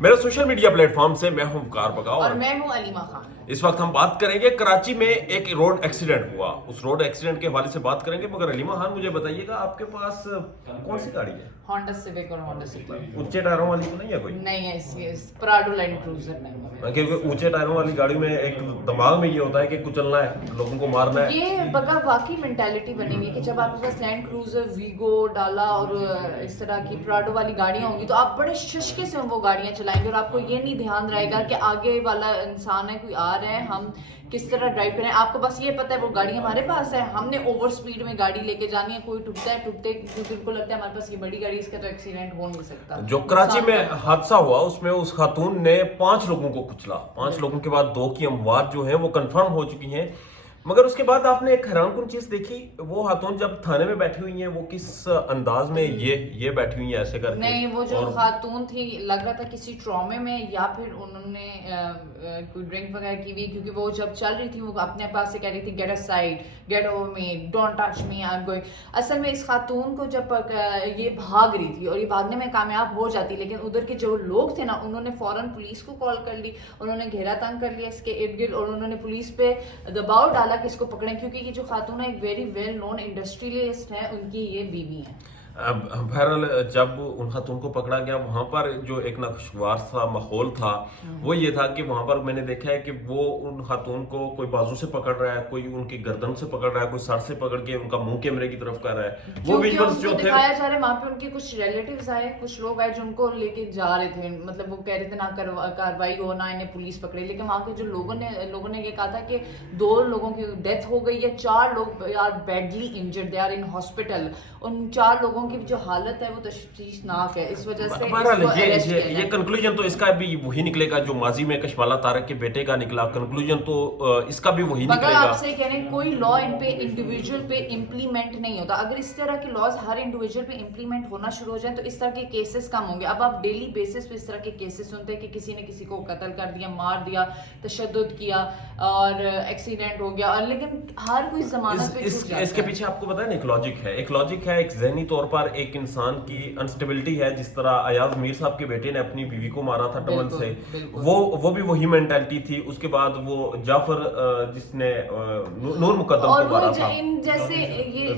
میرے social media plate form سے میں ہوں وقار بگاؤ اور میں ہوں علیمہ خان۔ اس وقت ہم بات کریں گے کراچی میں ایک روڈ ایکسیڈنٹ ہوا، اس روڈ ایکسیڈنٹ کے حوالے سے بات کریں گے، مگر علیمہ خان مجھے بتائیے گا آپ کے پاس کون سی گاڑی ہے؟ ہونڈا سیوک اور ہونڈا سٹی۔ اونچے ٹائروں والی تو نہیں ہے کوئی؟ نہیں ہے، اس پراڈو لینڈ کروزر نہیں ہے۔ کیونکہ اونچے ٹائروں والی گاڑی میں ایک دماغ میں یہ ہوتا ہے کہ کچلنا ہے، لوگوں کو مارنا ہے۔ یہ بگا واقعی مینٹالٹی بنی ہوئی ہے کہ جب آپ کے پاس لینڈ کروزر، ویگو، ڈالا اور اس طرح کی پراڈو والی گاڑیاں ہوں گی تو آپ بڑے ششکے سے وہ گاڑیاں چلائیں گے اور آپ کو یہ نہیں دھیان رہے گا کہ آگے والا انسان ہے، کوئی آ رہا ہے، ہم کس طرح ڈرائیو کریں۔ آپ کو بس یہ پتہ ہے وہ گاڑی ہمارے پاس ہے، ہم نے اوور سپیڈ میں گاڑی لے کے جانی ہے، کوئی ٹوٹتا ہے کیونکہ ان کو لگتا ہے ہمارے پاس یہ بڑی گاڑی، اس کا تو ایکسیڈنٹ ہو نہیں سکتا۔ جو کراچی میں حادثہ ہوا اس میں اس خاتون نے 5 لوگوں کو کچلا، 5 لوگوں کے بعد 2 کی اموات جو ہیں وہ کنفرم ہو چکی ہیں۔ مگر اس کے بعد آپ نے ایک حیران کن چیز دیکھی، وہ خاتون جب تھانے میں بیٹھی ہوئی ہیں وہ کس انداز میں یہ بیٹھی ہوئی ہیں ایسے کر کے؟ نہیں، وہ جو خاتون تھی لگ رہا تھا کسی ٹرامے میں یا پھر انہوں نے کوئی ڈرنک وغیرہ کی ہوئی، کیونکہ وہ جب چل رہی تھی وہ اپنے پاس سے کہہ رہی تھی get aside, get over me, don't touch me, I'm going. اصل میں اس خاتون کو جب یہ بھاگ رہی تھی اور یہ بھاگنے میں کامیاب ہو جاتی، لیکن ادھر کے جو لوگ تھے نا انہوں نے فوراً پولیس کو کال کر لی، انہوں نے گھیرا تنگ کر لیا اس کے ارد گرد اور انہوں نے پولیس پہ دباؤ ڈالا کہ اس کو پکڑیں، کیونکہ یہ جو خاتون ہے ایک ویری ویل نون انڈسٹریلسٹ ہے، ان کی یہ بیوی ہیں۔ بہرحال جب ان خاتون کو پکڑا گیا وہاں پر جو ایک ناخوشگوار سا ماحول تھا وہ یہ تھا کہ وہاں پر میں نے دیکھا ہے کہ وہ ان خاتون کو کوئی بازو سے پکڑ رہا ہے، کوئی ان کی گردن سے پکڑ رہا ہے، کوئی سر سے پکڑ کے ان کا منہ کیمرے کی طرف کر رہا ہے۔ وہ ویژولز جو تھے دکھایا جا رہا ہے، وہاں پہ ان کے کچھ ریلیٹیوز آئے، کچھ لوگ آئے جو ان کو لے کے جا رہے تھے، مطلب وہ کہہ رہے تھے نہ کاروائی ہو، نہ انہیں پولیس پکڑے، لیکن وہاں کے جو لوگوں نے یہ کہا تھا کہ 2 لوگوں کی ڈیتھ ہو گئی ہے، 4 لوگ are badly injured, they are in hospital. ان 4 لوگوں کی جو حالت ہے وہ تشویشناک ہے، اس وجہ سے یہ کنکلوژن تو اس کا بھی وہی نکلے گا جو ماضی میں کشمالہ طارق کے بیٹے کا نکلا، کنکلوژن تو اس کا بھی وہی نکلے گا۔ مگر آپ سے کہہ رہے ہیں کوئی لا ان پہ انڈیویجول پہ امپلیمنٹ نہیں ہوتا، اگر اس طرح کے لاز ہر انڈیویجول پہ امپلیمنٹ ہونا شروع ہو جائیں تو اس طرح کے کیسز کم ہوں گے۔ اب آپ ڈیلی بیسس پہ اس طرح کے کیسز سنتے ہیں کہ کسی نے کسی کو قتل کر دیا، مار دیا، تشدد کیا اور ایکسیڈنٹ ہو گیا، اور لیکن ہر کوئی ضمانت پہ چھوٹ جاتا ہے۔ اس کے پیچھے آپ کو پتہ ہے ایک لاجک ہے، ایک ذہنی طور پر ایک انسان کی انسٹیبلٹی ہے، جس طرح ایاز میر صاحب کے بیٹے نے اپنی بیوی کو مارا تھا ٹمن سے، وہ بھی وہی مینٹلٹی تھی۔ اس کے بعد وہ جعفر جس نے نور مقدم کو مارا تھا،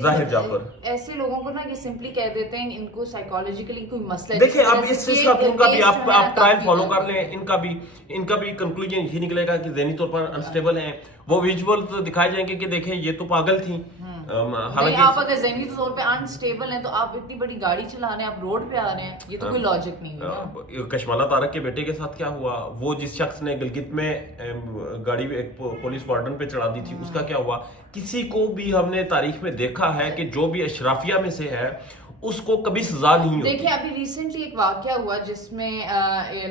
ظاہر جعفر، ایسے لوگوں کو نا یہ سمپلی کہہ دیتے ہیں ان کو سائیکالوجیکلی کوئی مسئلہ ہے۔ دیکھیں اب اس خاتون کا بھی آپ ٹرائل فالو کر لیں، ان کا بھی کنکلوژن یہی نکلے گا کہ ذہنی طور پر انسٹیبل ہیں۔ وہ ویژول دکھائے جائیں گے کہ دیکھیں یہ تو پاگل تھیں، حالانکہ آپ اگر ذہنی طور پہ انسٹیبل ہیں تو آپ اتنی بڑی گاڑی چلا رہے ہیں، آپ روڈ پہ آ رہے ہیں، یہ تو کوئی لاجک نہیں ہے۔ کشمالہ طارق کے بیٹے کے ساتھ کیا ہوا، وہ جس شخص نے گلگت میں گاڑی ایک پولیس وارڈن پہ چڑھا دی تھی، اس کا کیا ہوا؟ کسی کو بھی ہم نے تاریخ میں دیکھا ہے کہ جو بھی اشرافیہ میں سے ہے اس کو کبھی سزا نہیں ہوتی۔ دیکھیں ابھی ریسنٹلی ایک واقعہ ہوا جس میں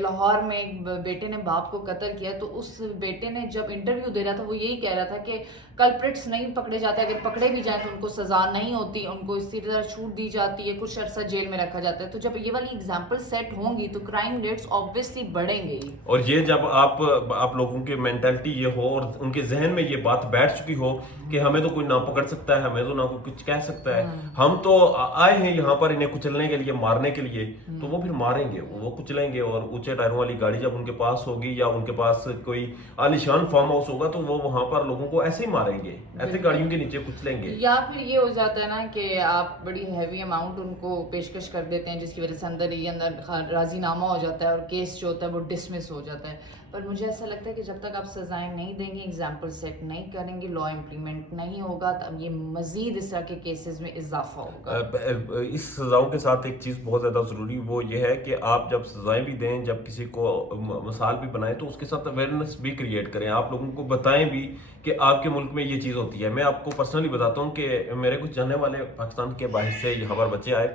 لاہور میں ایک بیٹے نے باپ کو قتل کیا، تو اس بیٹے نے جب انٹرویو دے رہا تھا وہ یہی کہہ رہا تھا کہ کلپریٹس نہیں پکڑے جاتے، اگر پکڑے بھی جائیں تو ان کو سزا نہیں ہوتی، ان کو اسی طرح چھوٹ دی جاتی ہے، کچھ عرصہ جیل میں رکھا جاتا ہے۔ تو جب یہ والی اگزامپل سیٹ ہوں گی تو کرائم ریٹس آبویسلی بڑھیں گے، اور یہ جب آپ لوگوں کی مینٹلٹی یہ ہو اور ان کے ذہن میں یہ بات بیٹھ چکی ہو کہ ہمیں تو کوئی نہ پکڑ سکتا ہے، ہمیں تو نہ کوئی کچھ کہہ سکتا ہے، ہم تو آئے ہیں یہاں پر انہیں کچلنے کے لیے، مارنے کے لیے، تو وہ پھر ماریں گے، وہ کچلیں گے۔ اور اونچے ٹائروں والی گاڑی جب ان کے پاس ہوگی یا ان کے پاس کوئی عالیشان فارم ہاؤس ہوگا تو وہ وہاں پر لوگوں کو ایسے ہی ماریں گے، ایسے گاڑیوں کے نیچے کچلیں گے۔ یا پھر یہ ہو جاتا ہے نا کہ آپ بڑی ہیوی اماؤنٹ ان کو پیشکش کر دیتے ہیں جس کی وجہ سے اندر راضی نامہ ہو جاتا ہے اور کیس جو ہوتا ہے وہ ڈسمس ہو جاتا ہے۔ پر مجھے ایسا لگتا ہے کہ جب تک آپ سزائیں نہیں دیں گے، ایگزامپل سیٹ نہیں کریں گے، لا امپلیمنٹ نہیں ہوگا، تب یہ مزید اس طرح کے کیسز میں اضافہ ہوگا۔ اس سزاؤں کے ساتھ ایک چیز بہت زیادہ ضروری وہ یہ ہے کہ آپ جب سزائیں بھی دیں، جب کسی کو مثال بھی بنائیں تو اس کے ساتھ اویئرنیس بھی کریٹ کریں، آپ لوگوں کو بتائیں بھی کہ آپ کے ملک میں یہ چیز ہوتی ہے۔ میں آپ کو پرسنلی بتاتا ہوں کہ میرے کچھ جاننے والے پاکستان کے باہر سے یہاں پر بچے آئے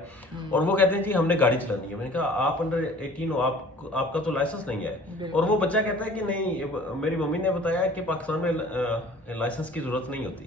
اور وہ کہتے ہیں جی ہم نے گاڑی چلانی ہے۔ میں نے کہا آپ انڈر 18 ہو، آپ کا تو لائسنس نہیں ہے، اور وہ بچہ کہتا ہے کہ نہیں میری ممی نے بتایا کہ پاکستان میں لائسنس کی ضرورت نہیں ہوتی۔